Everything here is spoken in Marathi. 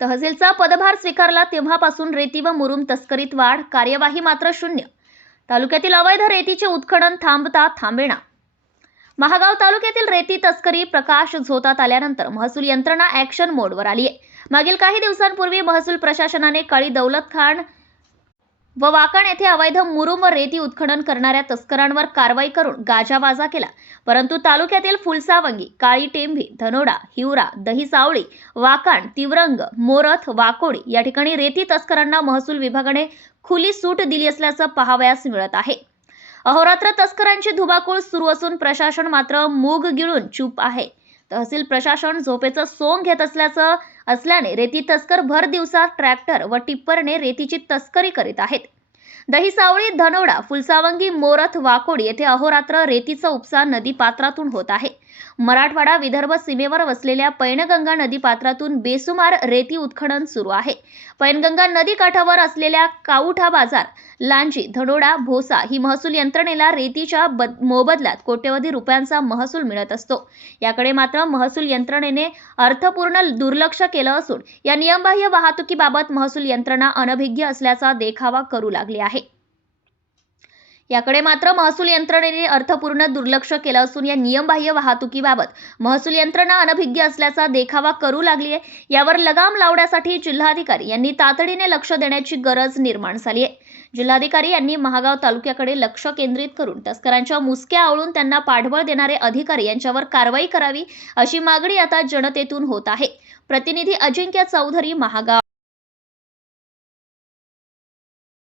तहसीलचा पदभार स्वीकारला तेव्हापासून रेती व मुरुम तस्करीत वाढ कार्यवाही मात्र शून्य. तालुक्यातील अवैध रेतीचे उत्खनन थांबता थांबेना. महागाव तालुक्यातील रेती तस्करी प्रकाश झोतात आल्यानंतर महसूल यंत्रणा ॲक्शन मोडवर आली आहे मागील काही दिवसांपूर्वी महसूल प्रशासनाने काळी दौलत खान व वाकण येथे अवैध मुरुम व रेती उत्खनन करणाऱ्या तस्करांवर कारवाई करून गाजावाजा केला. परंतु तालुक्यातील फुलसावंगी काळी टेंभी धनोडा हिवरा दहिसावळी वाकण वाकाण तिवरंग मोरथ वाकोडी या ठिकाणी रेती तस्करांना महसूल विभागाने खुली सूट दिली असल्याचं पाहावयास मिळत आहे. अहोरात्र तस्करांची धुबाकूळ सुरू असून प्रशासन मात्र मूग गिळून चूप आहे. तहसील प्रशासन झोपेचं सोंग घेत असल्याचं असल्याने रेती तस्कर भर दिवसा ट्रॅक्टर व टिप्परने रेतीची तस्करी करीत आहेत. दहिसावळी धनोडा फुलसावंगी मोरथ वाकोड येथे अहोरात्र रेतीचा उपसा नदी पात्रातून होत आहे. मराठवाडा विदर्भ सीमेवर वसलेल्या पैनगंगा नदीपात्रातून बेसुमार रेती उत्खनन सुरू आहे. पैनगंगा नदी काठावर असलेल्या काउठा बाजार लांजी धनोडा भोसा ही महसूल यंत्रणेला रेतीच्या बद मोबदल्यात कोट्यवधी रुपयांचा महसूल मिळत असतो. याकडे मात्र महसूल यंत्रणेने अर्थपूर्ण दुर्लक्ष केलं असून या नियमबाह्य वाहतुकीबाबत महसूल यंत्रणा अनभिज्ञ असल्याचा देखावा करू लागली आहे. याकडे मात्र महसूल यंत्रणेने अर्थपूर्ण दुर्लक्ष केलं असून या नियमबाह्य वाहतुकीबाबत महसूल यंत्रणा अनभिज्ञ असल्याचा देखावा करू लागली आहे. यावर लगाम लावण्यासाठी जिल्हाधिकारी यांनी तातडीने लक्ष देण्याची गरज निर्माण झाली आहे. जिल्हाधिकारी यांनी महागाव तालुक्याकडे लक्ष केंद्रित करून तस्करांच्या मुसक्या आवळून त्यांना पाठबळ देणारे अधिकारी यांच्यावर कारवाई करावी अशी मागणी आता जनतेतून होत आहे. प्रतिनिधी अजिंक्य चौधरी महागाव